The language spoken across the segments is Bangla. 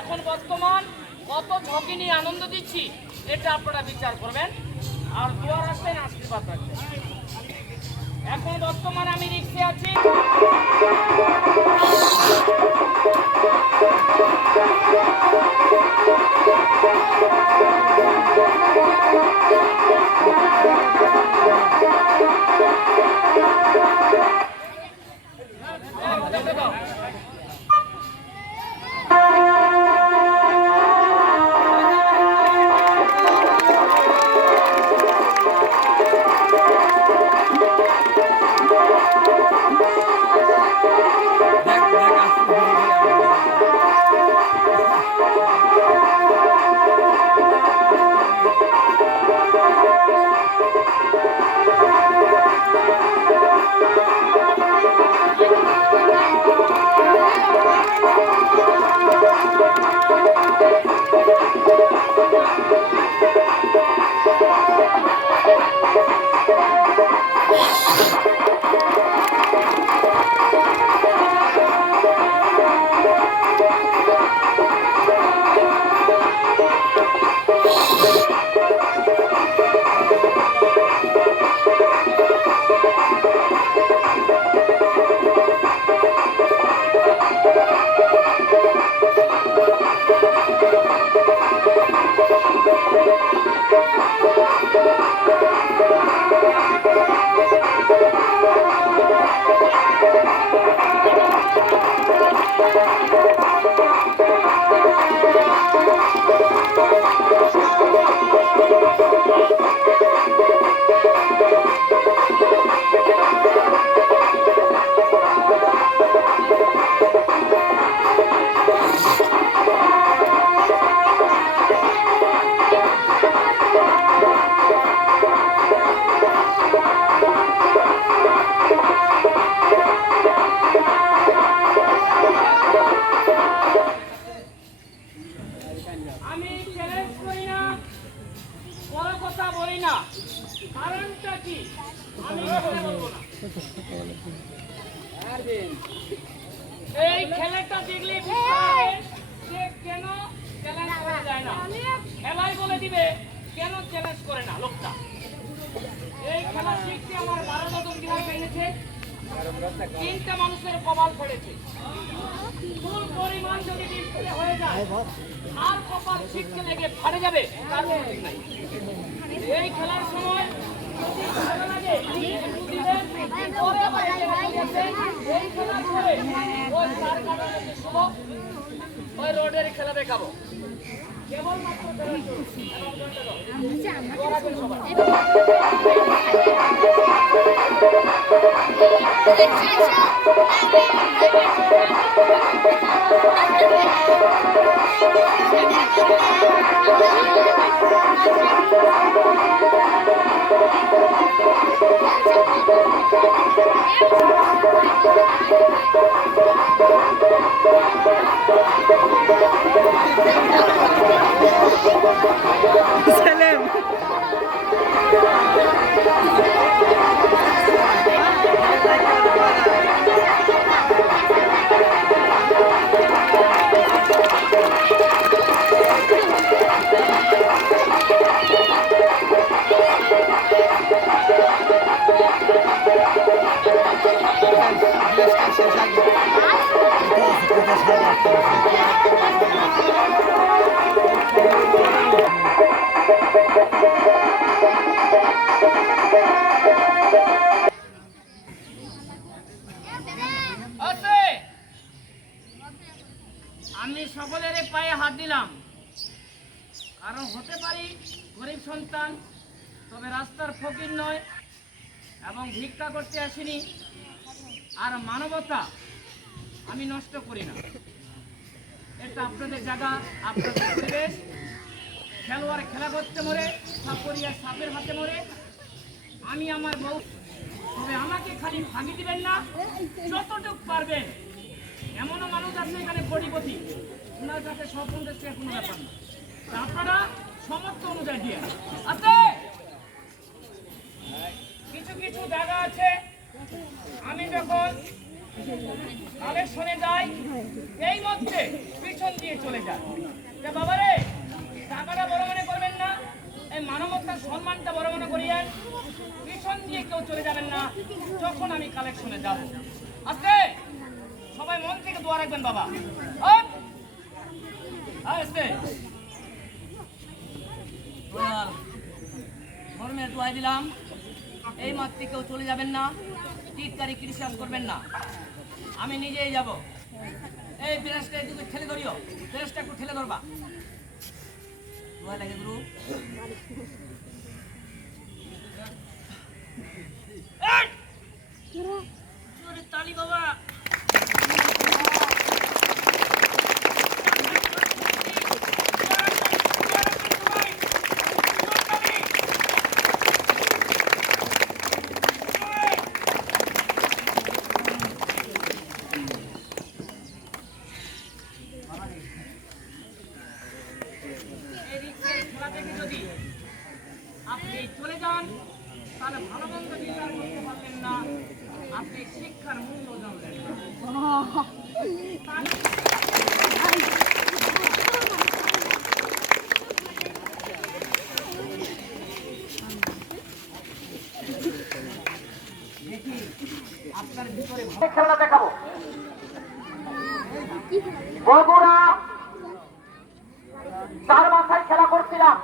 এখন বর্তমান কত ঝুঁকি নিয়ে আনন্দ দিচ্ছি এটা আপনারা বিচার করবেন আর দোয়া রাখবেন, আশীর্বাদ রাখবেন। এখন বর্তমানে আমি রিক্সে আছি, আমি চ্যালেঞ্জ করি না, বড় কথা বলি না, কারণটা কি আমি বলবো না। এই খেলাটা দেখলে সে কেন চ্যালেঞ্জ করা যায় না, খেলাই বলে দিবে কেন চ্যালেঞ্জ করে না লোকটা। এই খেলা শিখতে আমার 12 বছর দিন লেগেছে, 3টা মানুষের কপাল পড়েছে। ফুল পরিমাণ যদি ডিসপ্লে হয়ে যায় আর কপাল শিখতে লেগে ফাটে যাবে, তার কোনো ঠিক নাই। এই খেলার সময় যদি ভালো লাগে পরে আবার এই খেলার পরে ওই চার কাটার মধ্যে শুভ ওই রোডের খেলা দেখাবো কেবলমাত্র Salam. আমি সকলের পায়ে হাত দিলাম, কারণ হতে পারি গরিব সন্তান, তবে রাস্তার ফকির নয় এবং ভিক্ষা করতে আসিনি। আর মানবতা আমি নষ্ট করি না। এটা আপনাদের জায়গা, আপনাদের পরিবেশ। খেলোয়াড় খেলা করতে মরে, সাপরিয়া সাপের হাতে মরে। আমি আমার বউ, তবে আমাকে খালি ফাঁকি দিবেন না, যতটুকু পারবেন। এমনও মানুষ আছে এখানে কোটিপতি, ওনার কাছে স্বপ্নদের সে কোনো ব্যাপার না। আপনারা সমর্থ অনুযায়ী দিয়ে আছে। কিছু কিছু জায়গা আছে আমি যখন কালেকশনে যাই এই মধ্যে পিছন দিয়ে চলে যায়। বাবা রে, টাকাটা বড় মনে করবেন না, এই মানবতার সম্মানটা বড় মনে করিয়েন। পিছন দিয়ে কেউ চলে যাবেন না যখন আমি কালেকশনে যাব। আস্তে সবাই মন থেকে দোয়া রাখবেন বাবা। আস্তে ধর্মের দোয়া দিলাম, এই মাত্রে কেউ চলে যাবেন না, টিটকারি ক্রিটিসাইজ করবেন না। আমি নিজেই যাব। এই ব্রেসটা একটু ঠেলে ধরিও, ব্রেসটা একটু ঠেলে ধরবা। দোয়া লাগে গুরু। তালি বাবা। যদি আপনি চলে যান তাহলে ভালো মন্দ বিচার করতে পারবেন না, আপনি শিক্ষার মূল্য জানবেন না। আপনার ভিতরে খেলা দেখাবো। বগুড়া 4 মাথায় খেলা করছিলাম,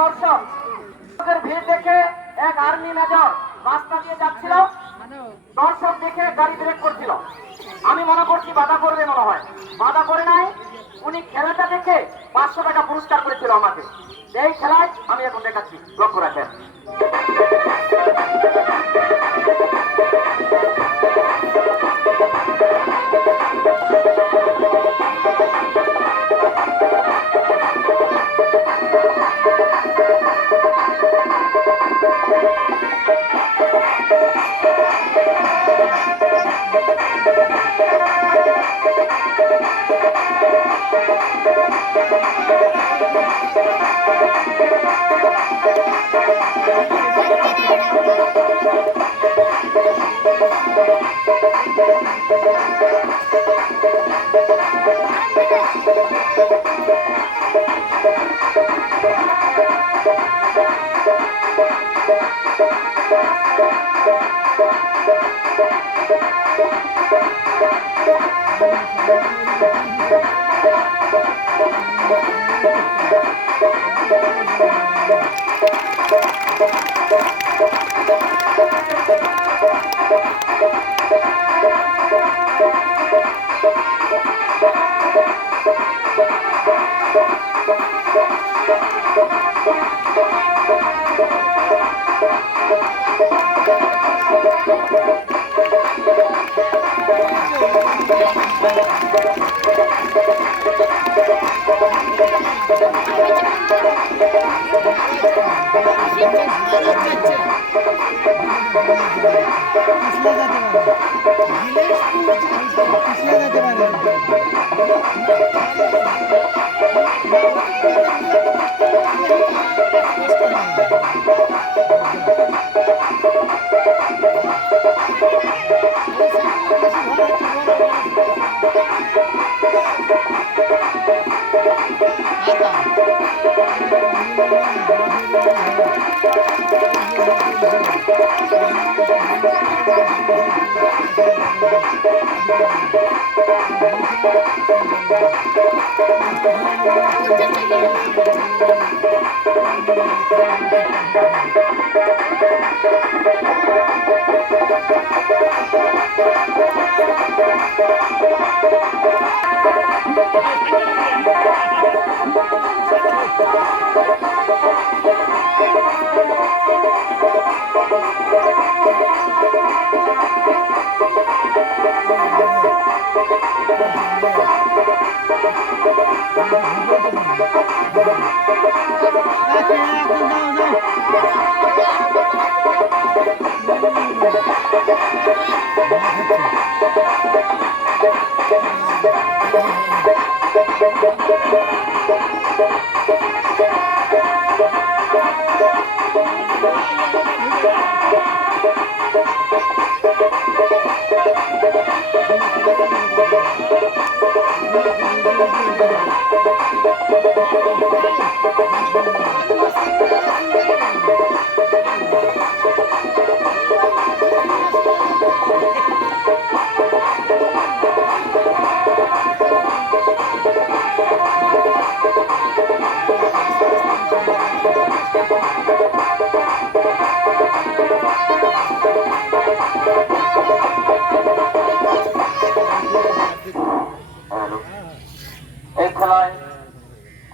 দর্শকের ভিড় দেখে এক আর্মি মেজর রাস্তা দিয়ে যাচ্ছিল, দর্শক দেখে গাড়ি ব্রেক করছিল। আমি মনে করছি বাধা করবে, মনে হয় বাধা করে নাই। উনি খেলাটা দেখে 500 টাকা পুরস্কার করেছিল আমাকে। এই খেলায় আমি এখন দেখাচ্ছি, লক্ষ্য রাখেন।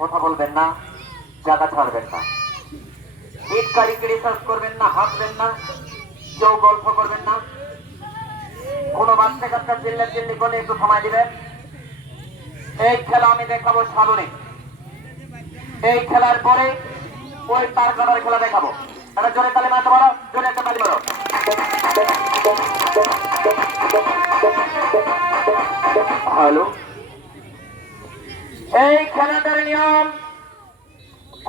কথা বলবেন না, জায়গা ছাড়বেন না, ইটকারি ক্রিটিসাইজ করবেন না, হাসবেন না, কেউ গল্প করবেন না, কোনো বাচ্চা কাচ্চা চিল্লি করে একটু সময় দিবেন। এই খেলা আমি দেখাবো সালনে, এই খেলার পরে ওই তার কাটার খেলা দেখাবো। একটা জোরে তালি মারতে পারো, জোরে একটা তালি মারো। হ্যালো, এই খেলাটার নিয়ম,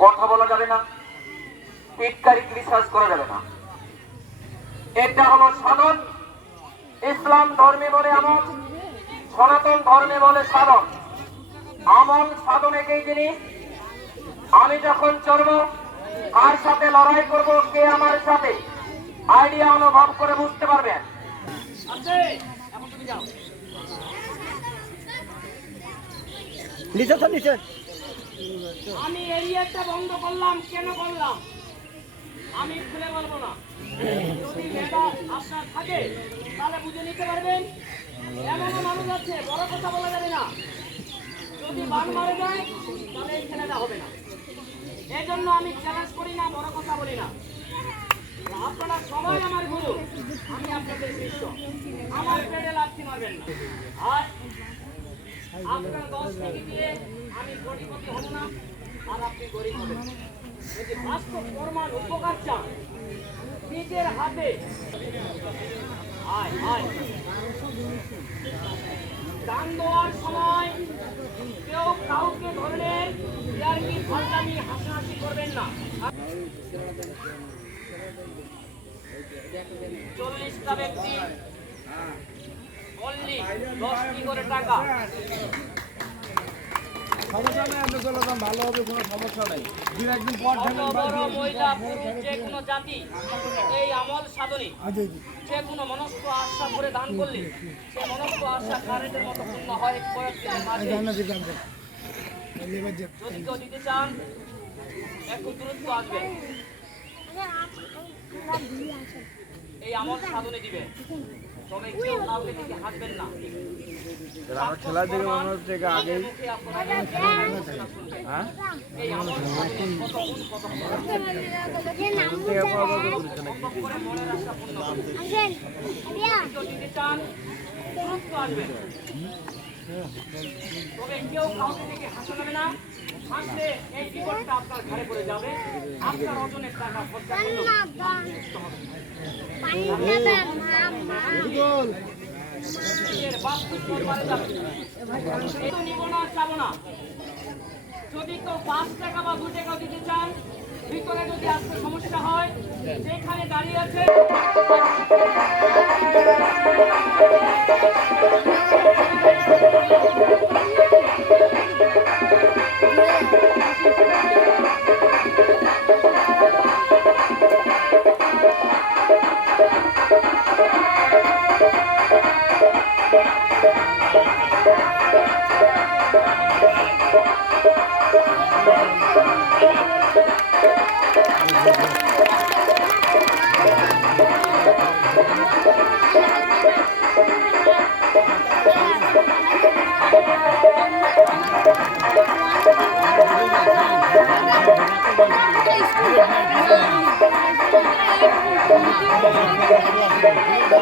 কথা বলা যাবে না, টিটকারি ক্রিটিসাইজ করা যাবে না। এটা হলো সাধন, ইসলাম ধর্মে বলে আমল, সনাতন ধর্মে বলে সাধন। আমল সাধন একই জিনিস। আমি যখন চড়বো, কার সাথে লড়াই করব, কে আমার সাথে, আইডিয়া অনুভব করে বুঝতে পারবেন। নিচে তো নিচে আমি এরিয়াটা বন্ধ করলাম, কেন করলাম আমি খুলে বলবো না। যদি মেধা আপনার থাকে তাহলে বুঝে নিতে পারবেন। এমনও মানুষ আছে বড় কথা বলা যাবে না, যদি বান মারা যায় তাহলে এই খেলাটা হবে না। এই জন্য আমি চ্যালেঞ্জ করি না, বড় কথা বলি না। আপনারা সবাই আমার গুরু, আমি আপনাদের শিষ্য, আমার পেটে লাথি মারবেন না। আর আপনার 10 টাকা দিয়ে আমি কোটিপতি হব না, আর আপনি গরিব হবেন। যদি বাস্তব প্রমাণ উপকার চান নিজের হাতে আয় আয় দান দেওয়ার সময় কেউ কাউকে ধরনের ইয়ার্কি ফাজলামি হাসাহাসি করবেন না। 40টা ব্যক্তি অনলি 10টি করে টাকা। সমস্যা নেই, আপনি চলে যান, ভালো হবে, কোনো সমস্যা নেই। দিন একদিন পর অত বড় মহিলা পুরুষ যে কোনো জাতি এই আমল সাধনে যে কোনো মনস্ক আশা করে দান করলে সে মনস্ক আশা কারেন্টের মতো পূর্ণ হয় কয়েকদিনের মাঝে। যদি কেউ দিতে চান একটু দূরত্ব আসবে, এই আমল সাধনে দিবে, তবে কেউ কাউকে দিকে হাসবেন না। খেলার দিকে মনে হচ্ছে আগে এই আমল সাধনে কত গুণ কত করে মনের আশা পূর্ণ হবে। কেউ দিতে চান দূরত্ব আসবে, তবে কেউ কাউকে দিকে হাসাবে না। হাসলে এই বিপদটা আপনার ঘরে পড়ে যাবে, আপনার ওজনের টাকা খরচা করলেও যদি কেউ 5 টাকা বা 2 টাকা দিতে চান, ভিতরে যদি আসতে সমস্যা হয়, যেখানে দাঁড়িয়ে আছে Thank you.